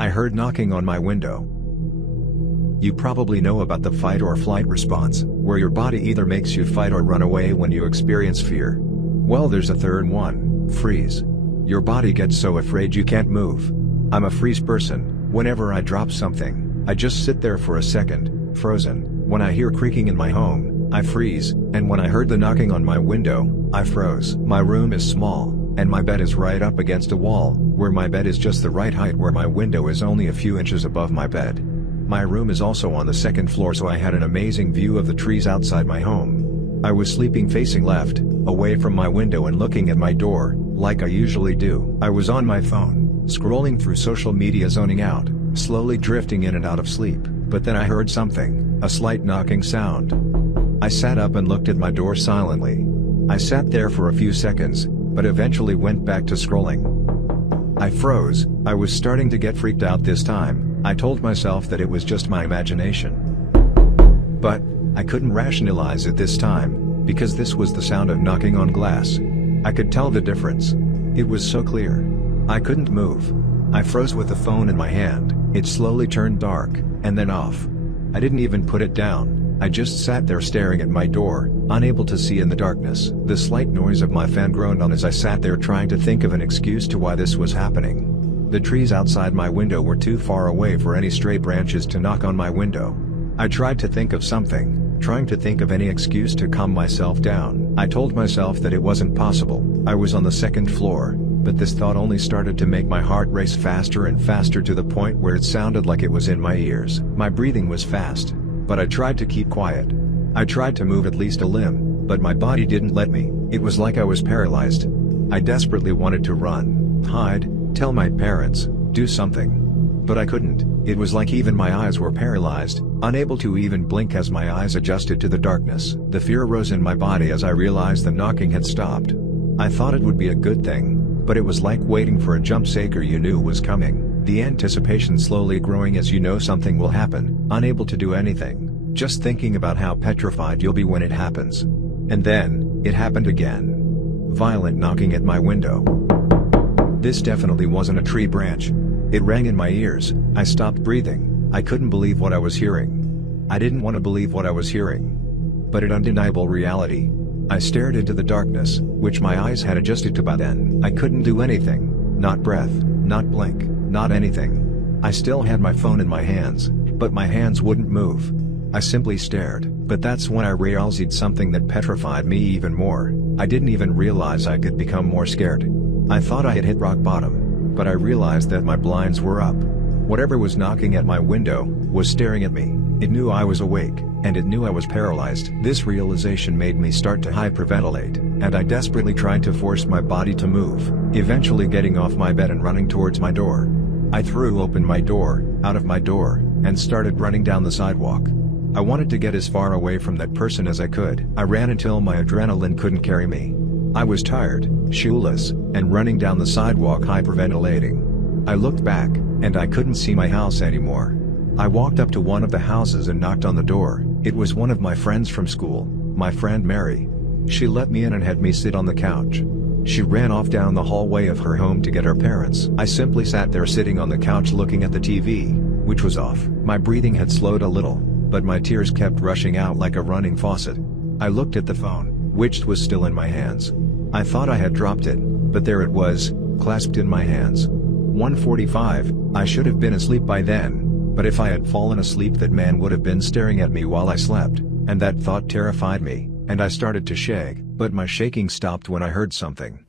I heard knocking on my window. You probably know about the fight or flight response, where your body either makes you fight or run away when you experience fear. Well, there's a third one: freeze. Your body gets so afraid you can't move. I'm a freeze person. Whenever I drop something, I just sit there for a second, frozen. When I hear creaking in my home, I freeze, and when I heard the knocking on my window, I froze. My room is small, and my bed is right up against a wall, where my bed is just the right height where my window is only a few inches above my bed. My room is also on the second floor, so I had an amazing view of the trees outside my home. I was sleeping facing left, away from my window and looking at my door, like I usually do. I was on my phone, scrolling through social media, zoning out, slowly drifting in and out of sleep, but then I heard something, a slight knocking sound. I sat up and looked at my door silently. I sat there for a few seconds, but eventually went back to scrolling. I froze. I was starting to get freaked out this time. I told myself that it was just my imagination. But I couldn't rationalize it this time, because this was the sound of knocking on glass. I could tell the difference. It was so clear. I couldn't move. I froze with the phone in my hand. It slowly turned dark, and then off. I didn't even put it down. I just sat there staring at my door, unable to see in the darkness. The slight noise of my fan groaned on as I sat there trying to think of an excuse to why this was happening. The trees outside my window were too far away for any stray branches to knock on my window. I tried to think of something, trying to think of any excuse to calm myself down. I told myself that it wasn't possible. I was on the second floor, but this thought only started to make my heart race faster and faster, to the point where it sounded like it was in my ears. My breathing was fast, but I tried to keep quiet. I tried to move at least a limb, but my body didn't let me. It was like I was paralyzed. I desperately wanted to run, hide, tell my parents, do something. But I couldn't. It was like even my eyes were paralyzed, unable to even blink as my eyes adjusted to the darkness. The fear rose in my body as I realized the knocking had stopped. I thought it would be a good thing, but it was like waiting for a jump scare you knew was coming. The anticipation slowly growing as you know something will happen, unable to do anything, just thinking about how petrified you'll be when it happens. And then, it happened again. Violent knocking at my window. This definitely wasn't a tree branch. It rang in my ears. I stopped breathing. I couldn't believe what I was hearing. I didn't want to believe what I was hearing. But an undeniable reality. I stared into the darkness, which my eyes had adjusted to by then. I couldn't do anything. Not breath, not blink, not anything. I still had my phone in my hands, but my hands wouldn't move. I simply stared. But that's when I realized something that petrified me even more. I didn't even realize I could become more scared. I thought I had hit rock bottom, but I realized that my blinds were up. Whatever was knocking at my window was staring at me. It knew I was awake, and it knew I was paralyzed. This realization made me start to hyperventilate, and I desperately tried to force my body to move, eventually getting off my bed and running towards my door. I threw open my door, out of my door, and started running down the sidewalk. I wanted to get as far away from that person as I could. I ran until my adrenaline couldn't carry me. I was tired, shoeless, and running down the sidewalk hyperventilating. I looked back, and I couldn't see my house anymore. I walked up to one of the houses and knocked on the door. It was one of my friends from school, my friend Mary. She let me in and had me sit on the couch. She ran off down the hallway of her home to get her parents. I simply sat there sitting on the couch looking at the TV, which was off. My breathing had slowed a little, but my tears kept rushing out like a running faucet. I looked at the phone, which was still in my hands. I thought I had dropped it, but there it was, clasped in my hands. 1:45, I should have been asleep by then, but if I had fallen asleep that man would have been staring at me while I slept, and that thought terrified me, and I started to shake. But my shaking stopped when I heard something.